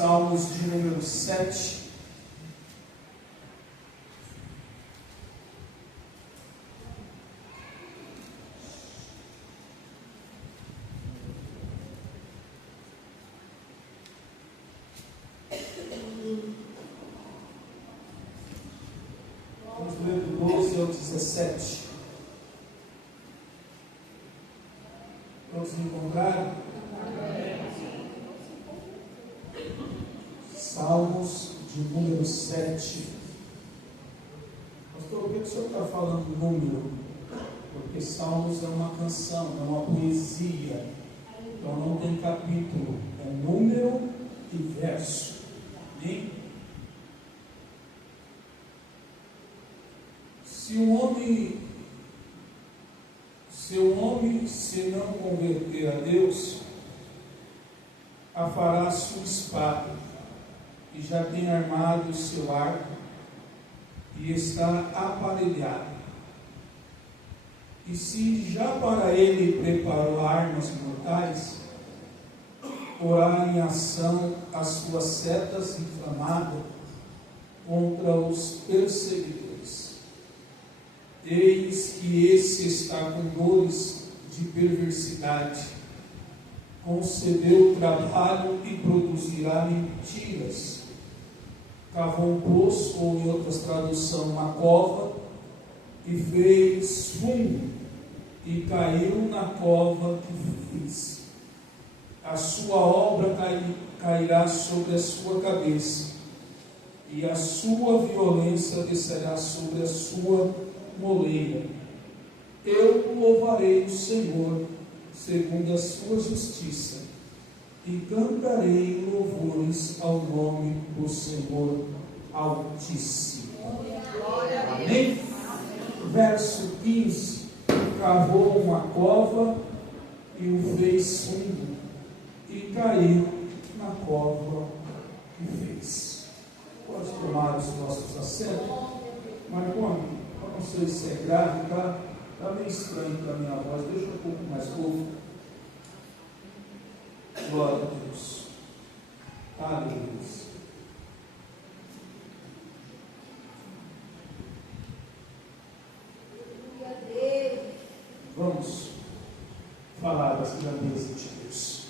Salmos de número 7. Vamos ler do 12 ao 17. Todos encontraram? Salmos de número 7. Pastor, por que o senhor está falando número? Porque Salmos é uma canção, é uma poesia. Então não tem capítulo, é número e verso. Amém? Se um homem se não converter a Deus, afará sua espada, e já tem armado o seu arco, e está aparelhado. E se já para ele preparou armas mortais, porá em ação as suas setas inflamadas contra os perseguidores. Eis que esse está com dores de perversidade, concedeu trabalho e produzirá mentiras. Cavou um poço, ou em outras traduções, uma cova, e fez fundo, e caiu na cova que fez. A sua obra cairá sobre a sua cabeça, e a sua violência descerá sobre a sua moleira. Eu louvarei o Senhor segundo a sua justiça, e cantarei louvores ao nome do Senhor Altíssimo. Amém? Verso 15: cavou uma cova e o fez fundo, e caiu na cova que fez. Pode tomar os nossos assentos. Marconi, eu não sei se é grave, está meio estranho para a minha voz, deixa um pouco mais rouco. Glória a Deus. Aleluia. Vamos falar das grandezas de Deus.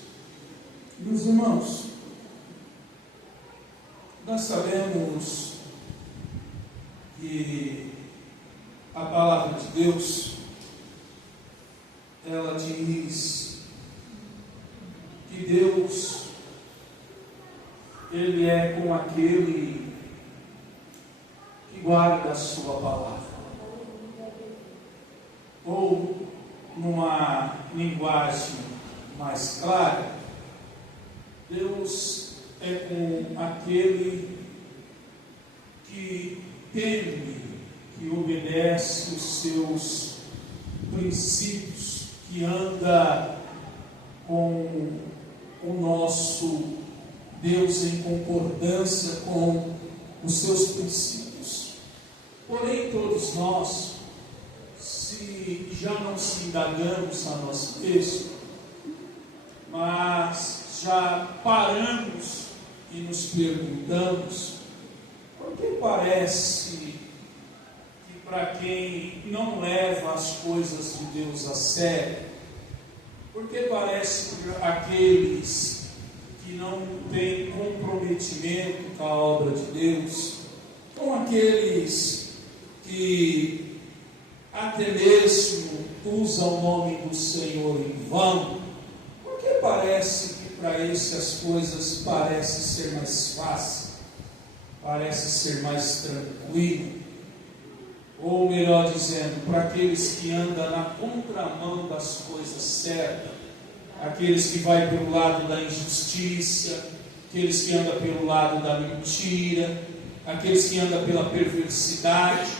Meus irmãos, nós sabemos que a palavra de Deus, ela diz que Deus, Ele é com aquele que guarda a sua palavra. Ou, numa linguagem mais clara, Deus é com aquele que teme, que obedece os seus princípios, que anda com o nosso Deus em concordância com os seus princípios. Porém, todos nós, se já não se indagamos a nosso texto, mas já paramos e nos perguntamos, por que parece que para quem não leva as coisas de Deus a sério, porque parece que aqueles que não têm comprometimento com a obra de Deus, com aqueles que até mesmo usam o nome do Senhor em vão, porque parece que para esses as coisas parecem ser mais fáceis, parece ser mais tranquilo, ou melhor dizendo, para aqueles que andam na contramão das coisas certas, aqueles que vai pelo lado da injustiça, aqueles que andam pelo lado da mentira, aqueles que andam pela perversidade,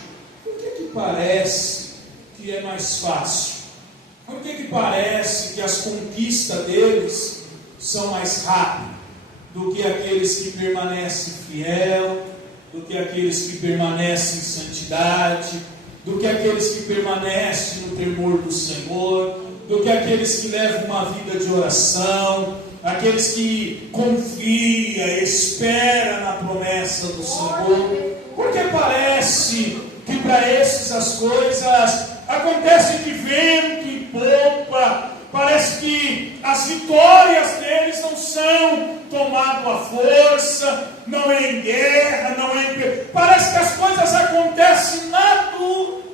por que parece que é mais fácil? Por que parece que as conquistas deles são mais rápidas do que aqueles que permanecem fiel, do que aqueles que permanecem em santidade, do que aqueles que permanecem no temor do Senhor, do que aqueles que levam uma vida de oração, aqueles que confiam, espera na promessa do Senhor. Porque parece que para esses as coisas acontecem de vento em popa. Parece que as vitórias deles não são tomadas à força, não é em guerra, não é em... Parece que as coisas acontecem naturalmente.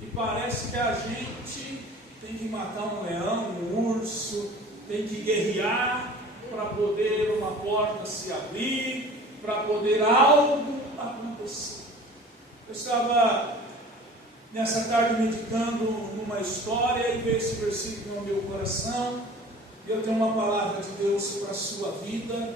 E parece que a gente tem que matar um leão, um urso, tem que guerrear para poder uma porta se abrir, para poder algo acontecer. Eu estava nessa tarde meditando numa história e veio esse versículo no meu coração. Eu tenho uma palavra de Deus para a sua vida.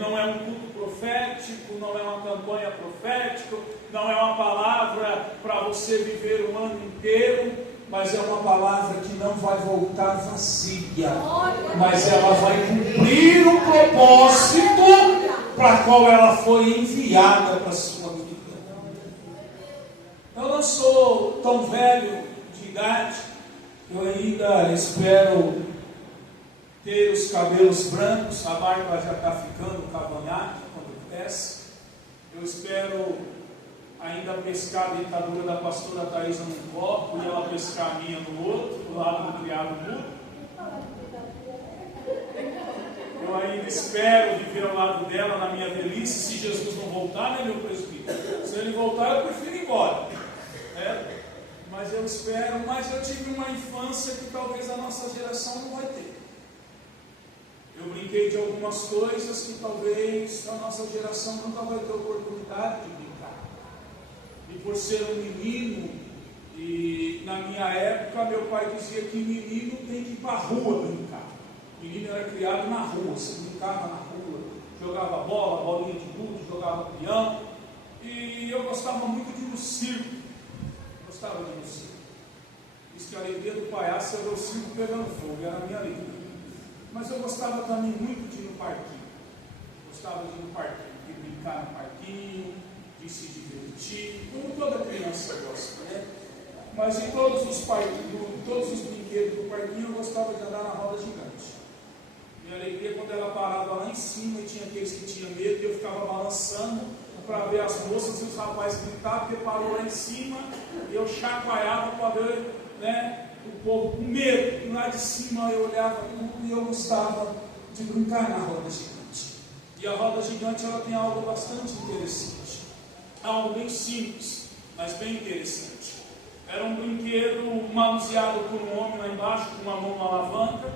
Não é um culto profético, não é uma campanha profética, não é uma palavra para você viver o ano inteiro, mas é uma palavra que não vai voltar vazia, mas ela vai cumprir o propósito para qual ela foi enviada para a sua vida. Eu não sou tão velho de idade, eu ainda espero ter os cabelos brancos, a barba já está ficando cavanhaque quando cresce. Eu espero ainda pescar a dentadura da pastora Thaisa num copo e ela pescar a minha no outro, do lado do criado mudo. Eu ainda espero viver ao lado dela na minha velhice, se Jesus não voltar, né, meu presbítero? Se ele voltar, eu prefiro ir embora. Mas eu espero, mas eu tive uma infância que talvez a nossa geração não vai ter. Eu brinquei de algumas coisas que talvez a nossa geração nunca vai ter oportunidade de brincar. E por ser um menino, e na minha época meu pai dizia que menino tem que ir para a rua brincar. Menino era criado na rua, se brincava na rua, jogava bola, bolinha de gude, jogava peão. E eu gostava muito de ir no circo. Gostava de ir no circo. Diz que a alegria do palhaço era o circo pegando fogo, era a minha alegria. Mas eu gostava também muito de ir no parquinho. Gostava de ir no parquinho, de brincar no parquinho, de se divertir, como toda criança gosta, né? Mas em todos os brinquedos do parquinho eu gostava de andar na roda gigante. Minha alegria quando ela parava lá em cima e tinha aqueles que tinham medo e eu ficava balançando para ver as moças e os rapazes gritar, porque parou lá em cima e eu chacoalhava para ver, né, o povo com medo. E lá de cima eu olhava tudo e eu gostava de brincar na roda gigante. E a roda gigante ela tem algo bastante interessante, algo bem simples, mas bem interessante. Era um brinquedo manuseado por um homem lá embaixo, com uma mão na alavanca.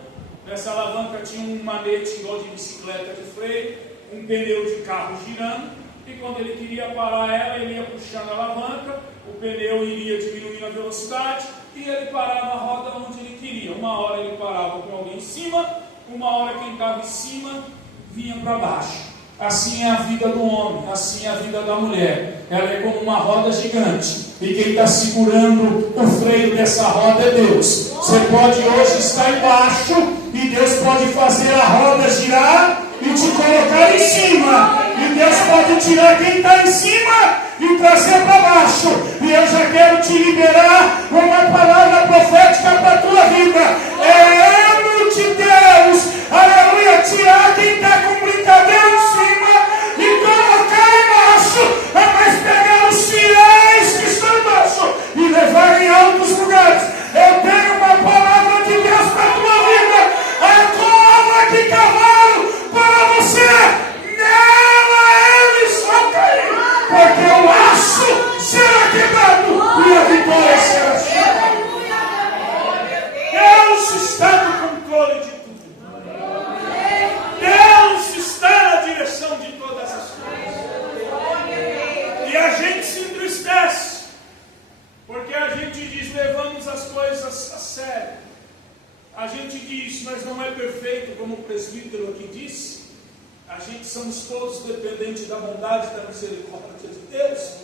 Nessa alavanca tinha um manete igual de bicicleta de freio, um pneu de carro girando. E quando ele queria parar ela, ele ia puxando a alavanca, o pneu iria diminuindo a velocidade e ele parava a roda onde ele queria. Uma hora ele parava com alguém em cima, uma hora quem estava em cima vinha para baixo. Assim é a vida do homem, assim é a vida da mulher. Ela é como uma roda gigante. E quem está segurando o freio dessa roda é Deus. Você pode hoje estar embaixo e Deus pode fazer a roda girar e te colocar em cima. E Deus pode tirar quem está em cima e trazer para baixo. E eu já quero te liberar uma palavra profética para a tua vida. É ano de Deus, aleluia, tirar quem está com brincadeira em cima e colocar embaixo. É mais pegar os fiéis que estão embaixo e levar em altos lugares. Eu tenho uma palavra de Deus para a tua vida. A cova de cavalo para você. Porque o laço será quebrado e a vitória será chegada. Deus está no controle de tudo. Deus está na direção de todas as coisas. E a gente se entristece, porque a gente diz, levamos as coisas a sério. A gente diz, mas não é perfeito, como o presbítero aqui disse. A gente somos todos dependentes da bondade e da misericórdia de Deus,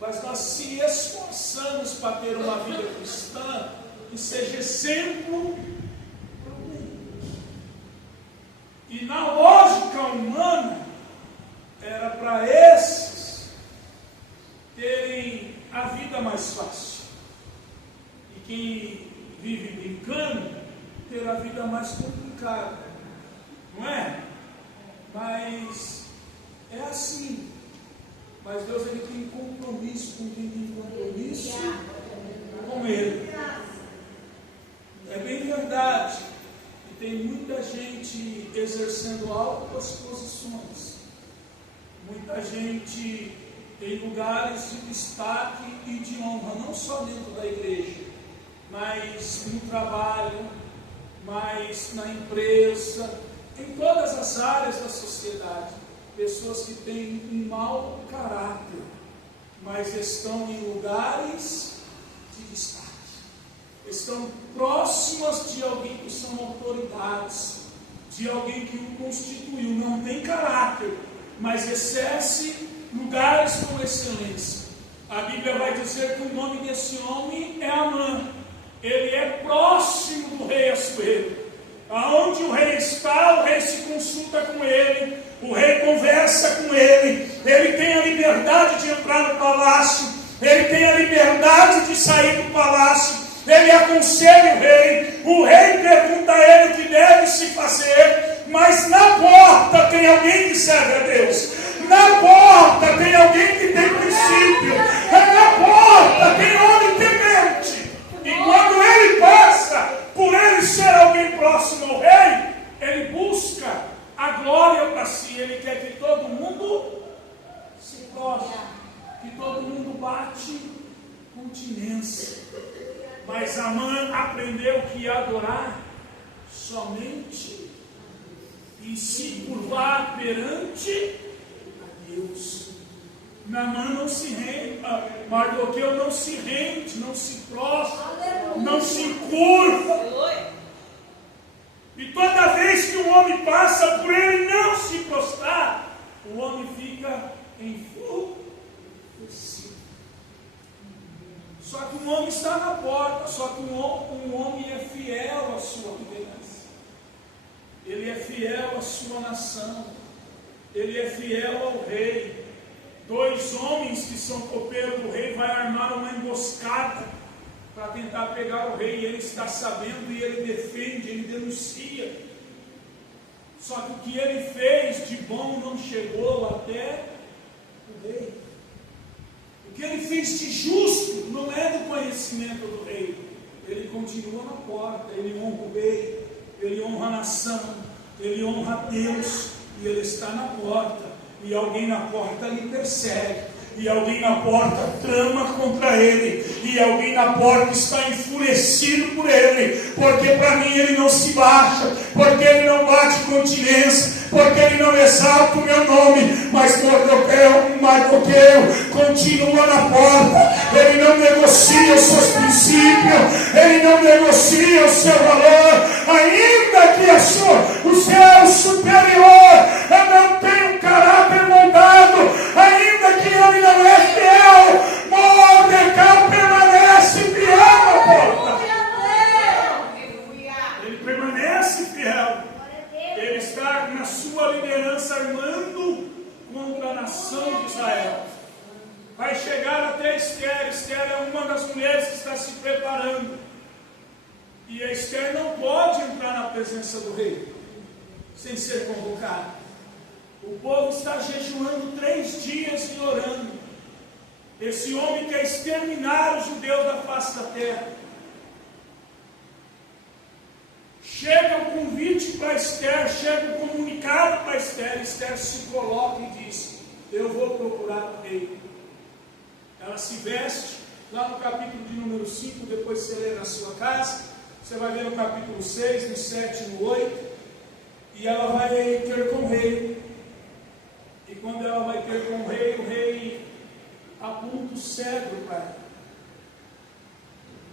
mas nós se esforçamos para ter uma vida cristã que seja exemplo para o mundo. E na lógica humana, era para esses terem a vida mais fácil. E quem vive brincando, ter a vida mais complicada. Não é? exercendo altas posições. Muita gente tem lugares de destaque e de honra, não só dentro da igreja, mas no trabalho, mas na empresa, em todas as áreas da sociedade. Pessoas que têm um mau caráter, mas estão em lugares de destaque, estão próximas de alguém que são autoridades, de alguém que o constituiu, não tem caráter, mas exerce lugares com excelência. A Bíblia vai dizer que o nome desse homem é Amã. Ele é próximo do rei Assuero. Aonde o rei está, o rei se consulta com ele, o rei conversa com ele tem a liberdade de entrar no palácio, ele tem a liberdade de sair do palácio, ele aconselha o rei pergunta a ele o que deve se fazer, mas na porta tem alguém que serve a Deus, na porta tem alguém que tem princípio, na porta tem homem temente, e quando ele passa, por ele ser alguém próximo ao rei, ele busca a glória para si, ele quer que todo mundo se prostre, que todo mundo bate continência. Mas Amã aprendeu que ia adorar somente e se curvar perante a Deus. Naamã não se rende, Mardoqueu não se rende, não se prostra, não se curva. E toda vez que o homem passa por ele não se prostrar, o homem fica enfurecido. Só que um homem está na porta, só que um homem é fiel à sua liderança. Ele é fiel à sua nação. Ele é fiel ao rei. 2 homens que são copeiros do rei vai armar uma emboscada para tentar pegar o rei. Ele está sabendo e ele defende, ele denuncia. Só que o que ele fez de bom não chegou até o rei. O que ele fez de justo não é do conhecimento do rei. Ele continua na porta, ele honra o rei, ele honra a nação, ele honra a Deus, e ele está na porta. E alguém na porta lhe persegue, e alguém na porta trama contra ele, e alguém na porta está enfurecido por ele, porque para mim ele não se baixa, porque ele não bate continência, porque ele não exalta o meu nome, mas Mardoqueu continua na porta, ele não negocia os seus princípios, ele não negocia o seu valor, ainda que o seu superior não tenha um caráter moldado, ainda que ele não é fiel, Mordecai permanece fiel na porta. Ele permanece fiel. Ele está na sua liderança armando contra a nação de Israel. Vai chegar até Esther. Esther é uma das mulheres que está se preparando. E a Esther não pode entrar na presença do rei sem ser convocada. O povo está jejuando 3 dias e orando. Esse homem quer exterminar os judeus da face da terra. Chega o convite para Esther, chega o comunicado para Esther. Esther se coloca e diz: eu vou procurar o rei. Ela se veste, lá no capítulo de número 5, depois você lê na sua casa, você vai ver no capítulo 6, no 7, no 8, e ela vai ter com o rei. E quando ela vai ter com o rei aponta o cedro para ela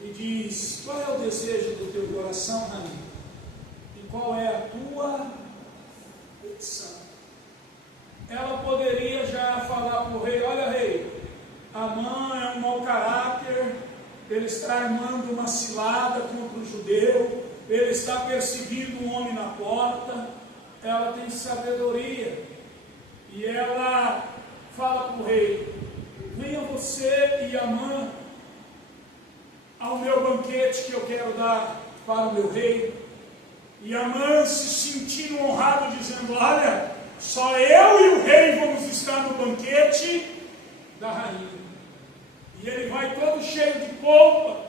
e diz: qual é o desejo do teu coração, rainha? E qual é a tua petição? Ela poderia já falar para o rei: olha, rei, Amã é um mau caráter, ele está armando uma cilada contra o judeu, ele está perseguindo um homem na porta. Ela tem sabedoria e ela fala para o rei: venha você e Amã ao meu banquete que eu quero dar para o meu rei. E Amã se sentindo honrado, dizendo: olha, só eu e o rei vamos estar no banquete da rainha. E ele vai todo cheio de polpa.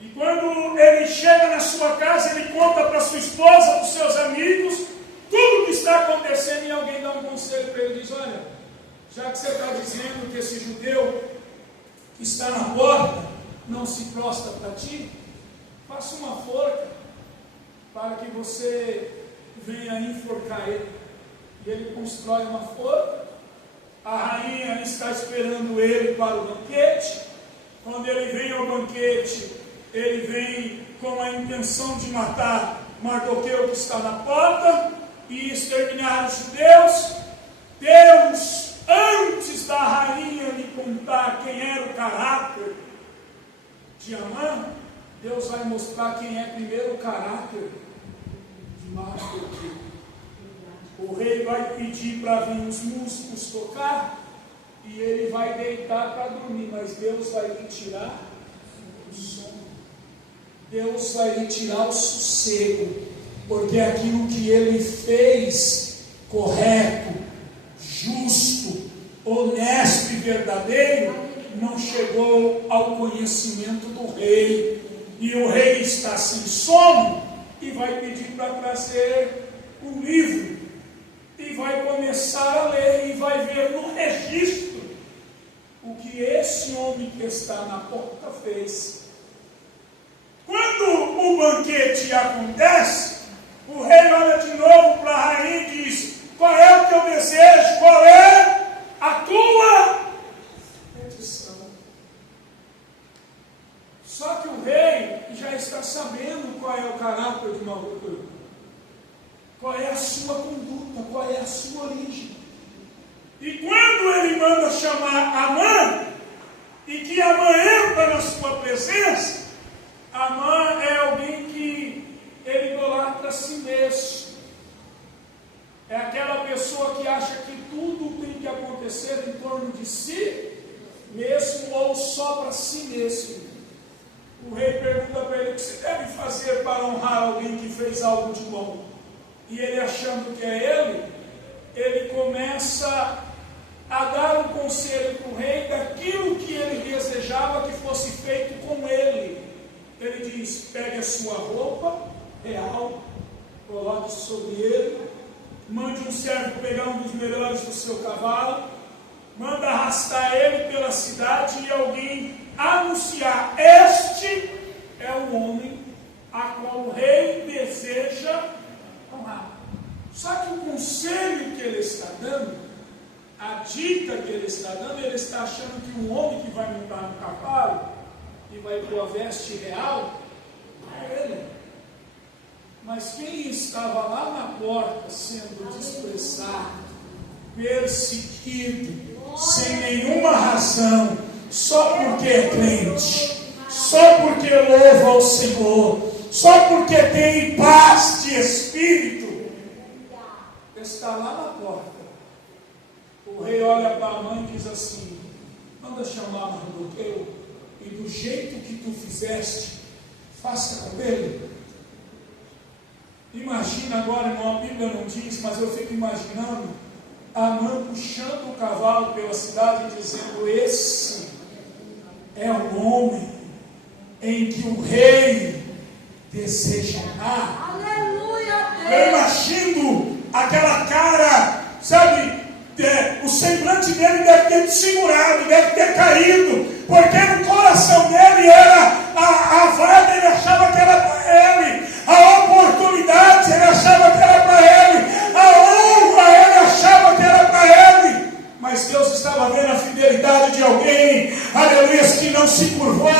E quando ele chega na sua casa, ele conta para sua esposa, para os seus amigos, tudo está acontecendo e alguém dá um conselho para ele e diz: olha, já que você está dizendo que esse judeu que está na porta não se prostra para ti, faça uma forca para que você venha enforcar ele. E ele constrói uma forca. A rainha está esperando ele para o banquete. Quando ele vem ao banquete, ele vem com a intenção de matar Mardoqueu, que está na porta, e exterminar os judeus. Deus, antes da rainha lhe contar quem era o caráter de Amã, Deus vai mostrar quem é primeiro o caráter de Mardoqueu. O rei vai pedir para vir os músicos tocar, e ele vai deitar para dormir, mas Deus vai lhe tirar o sono. Deus vai lhe tirar o sossego, porque aquilo que ele fez, correto, justo, honesto e verdadeiro, não chegou ao conhecimento do rei. E o rei está sem sono e vai pedir para trazer um livro. E vai começar a ler e vai ver no registro o que esse homem que está na porta fez. Quando o banquete acontece, o rei olha de novo para a rainha e diz: qual é o teu desejo? Qual é a tua petição? Só que o rei já está sabendo qual é o caráter de Mardoqueu. Qual é a sua conduta, qual é a sua origem. E quando ele manda chamar Amã, e que Amã entra na sua presença, Amã é alguém que ele idolatra a si mesmo. É aquela pessoa que acha que tudo tem que acontecer em torno de si mesmo ou só para si mesmo. O rei pergunta para ele: o que você deve fazer para honrar alguém que fez algo de bom? E ele, achando que é ele começa a dar um conselho para o rei daquilo que ele desejava que fosse feito com ele. Ele diz: pegue a sua roupa real, coloque sobre ele, mande um servo pegar um dos melhores do seu cavalo, manda arrastar ele pela cidade e alguém anunciar: este é o homem a qual o rei deseja honrar. Só que o conselho que ele está dando, a dica que ele está dando, ele está achando que um homem que vai montar no cavalo e vai pôr a veste real é ele. Mas quem estava lá na porta sendo desprezado, perseguido, sem nenhuma razão, só porque é crente, só porque louva ao Senhor, só porque tem paz de espírito, está lá na porta. O rei olha para a mãe e diz assim: manda chamar Mardoqueu, e do jeito que tu fizeste, faça com ele. Imagina agora, irmão, a Bíblia não diz, mas eu fico imaginando Amã puxando o cavalo pela cidade e dizendo: esse é o homem em que o rei deseja amar. Aleluia! Eu imagino aquela cara, sabe, o semblante dele deve ter segurado, deve ter caído, porque no coração dele era a vaga, ele achava que era para ele, a oportunidade ele achava que era para ele, a honra ele achava que era para ele, mas Deus estava vendo a fidelidade de alguém, aleluia, que não se curvou,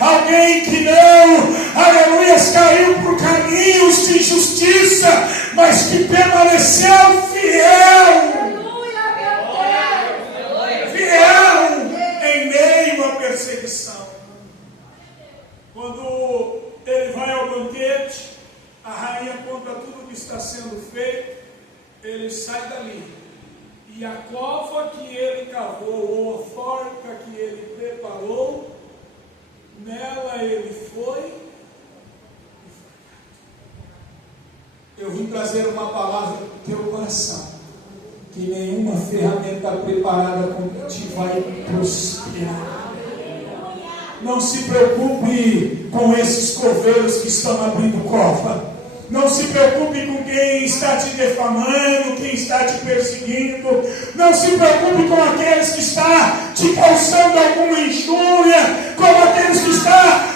alguém que não, aleluia, caiu por caminhos de injustiça, mas que permaneceu fiel. Em meio à perseguição. Quando ele vai ao banquete, a rainha conta tudo o que está sendo feito, ele sai dali, e a cova que ele cavou, ou a forca que ele preparou, nela ele foi. Eu vim trazer uma palavra para o teu coração, que nenhuma ferramenta preparada contra ti vai prosperar. Não se preocupe com esses coveiros que estão abrindo cova. Não se preocupe com quem está te defamando. está te perseguindo. Não se preocupe com aqueles que estão te causando alguma injúria, com aqueles que estão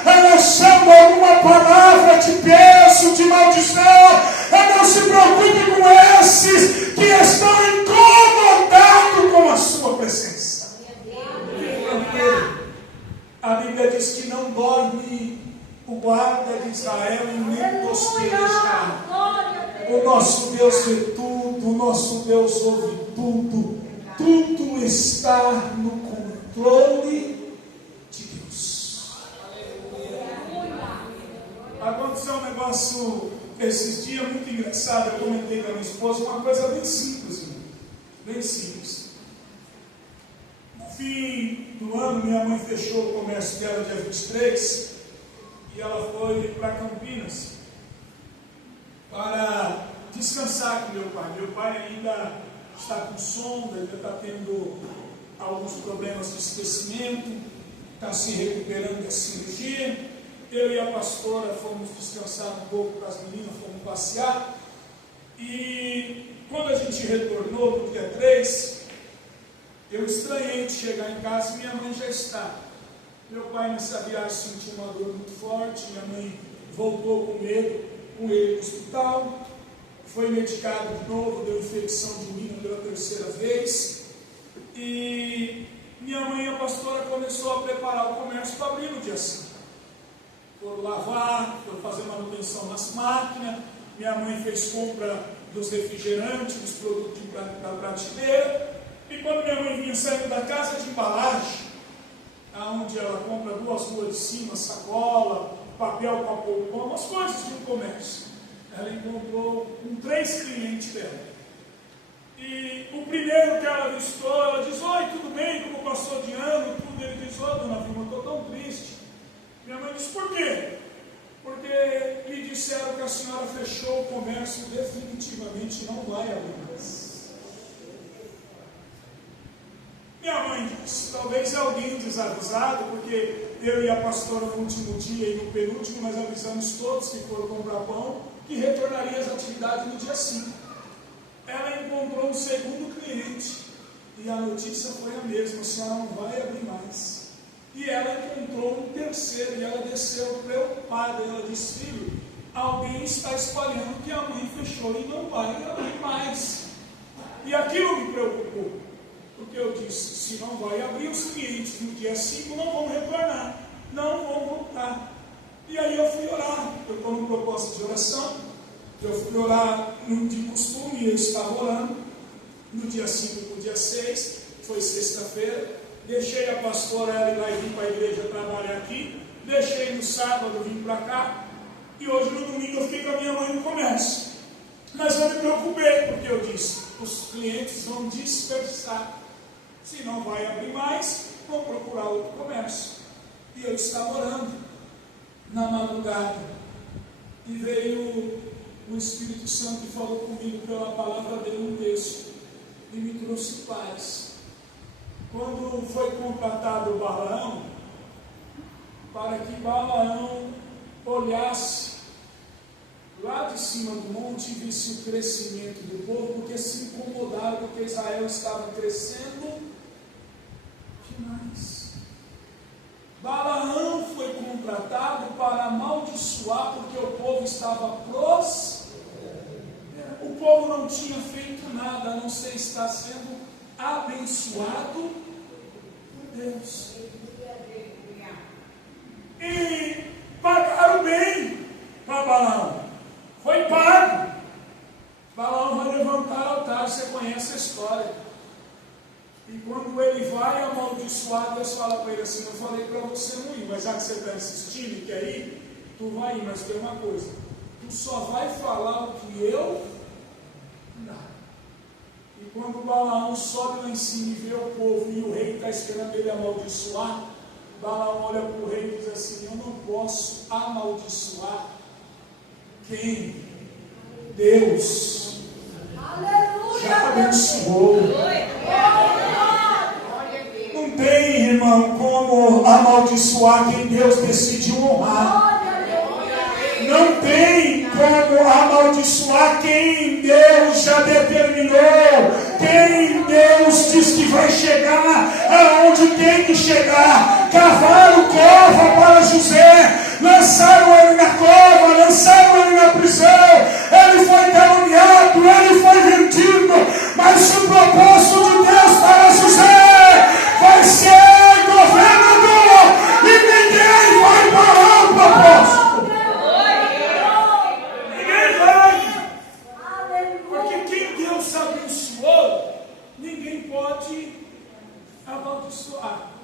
lançando alguma palavra de peso, de maldição. Não se preocupe com esses que estão incomodados com a sua presença. A Bíblia diz que não dorme o guarda de Israel e nem tosqueja. O nosso Deus vê tudo, o nosso Deus ouve tudo. Tudo está no controle de Deus. Aconteceu um negócio esses dias muito engraçado. Eu comentei com a minha esposa uma coisa bem simples, bem simples. No fim do ano, minha mãe fechou o comércio dela dia 23 e ela foi para Campinas para descansar com meu pai. Meu pai ainda está com sonda, ainda está tendo alguns problemas de esquecimento, está se recuperando da cirurgia. Eu e a pastora fomos descansar um pouco com as meninas, fomos passear. E quando a gente retornou no dia 3, eu estranhei de chegar em casa e minha mãe já está. Meu pai nessa viagem sentiu uma dor muito forte, minha mãe voltou com medo, com ele no hospital, foi medicado de novo, deu infecção de urina pela terceira vez, e minha mãe e a pastora começou a preparar o comércio para abrir no dia 5. Foram lavar, foram fazer manutenção nas máquinas, minha mãe fez compra dos refrigerantes, dos produtos da prateleira, e quando minha mãe vinha saindo da casa de embalagem, onde ela compra 2 ruas de cima, sacola, papel para pôr pão, umas coisas de um comércio. Ela encontrou com 3 clientes dela. E o primeiro que ela avistou, ela diz: oi, tudo bem? Como passou de ano? Tudo. Ele diz: ô, dona Vilma, eu estou tão triste. Minha mãe disse: por quê? Porque lhe disseram que a senhora fechou o comércio definitivamente, não vai abrir mais. Minha mãe disse: talvez alguém desavisado, porque eu e a pastora no último dia e no penúltimo nós avisamos todos que foram comprar pão que retornaria às atividades no dia 5. Ela encontrou um segundo cliente e a notícia foi a mesma: a senhora não vai abrir mais. E ela encontrou um terceiro e ela desceu preocupada. Ela disse: filho, alguém está espalhando que a mãe fechou e não vai abrir mais. E aquilo me preocupou, porque eu disse: se não vai abrir, os clientes no dia 5 não vão retornar, não vão voltar. E aí eu fui orar, eu estou no propósito de oração. Eu fui orar de costume, eu estava orando no dia 5 para o dia 6, foi sexta-feira. Deixei a pastora, ela vai vir para a igreja trabalhar aqui, deixei no sábado, vim para cá, e hoje no domingo eu fiquei com a minha mãe no comércio. Mas eu me preocupei, porque eu disse: os clientes vão dispersar, se não vai abrir mais, vão procurar outro comércio. E eu estava orando na madrugada, e veio o Espírito Santo e falou comigo pela palavra dele um texto, e me trouxe paz. Quando foi contratado o Balaão, para que Balaão olhasse lá de cima do monte e visse o crescimento do povo, porque se incomodaram, porque Israel estava crescendo demais. Balaão foi contratado para amaldiçoar, porque o povo estava prosperando. O povo não tinha feito nada, a não ser estar sendo abençoado por Deus. E pagaram bem para Balaão. Foi pago. Balaão vai levantar altar, você conhece a história. E quando ele vai amaldiçoar, Deus fala para ele assim: eu falei para você não ir, mas já que você está insistindo e quer ir, tu vai ir, mas tem uma coisa: tu só vai falar o que eu dar. E quando Balaão sobe lá em cima e vê o povo e o rei está esperando ele amaldiçoar, Balaão olha para o rei e diz assim: eu não posso amaldiçoar quem Deus já abençoou. Não tem, irmão, como amaldiçoar quem Deus decidiu honrar. Não tem como amaldiçoar quem Deus já determinou vai chegar aonde tem que chegar. Cavaram cova para José, lançaram ele na cova, lançaram ele na prisão, ele foi caluniado, ele foi vendido, mas o propósito de Deus para José vai ser governador, e ninguém vai parar o propósito. Ninguém vai, porque quem Deus abençoou, ninguém pode amaldiçoar.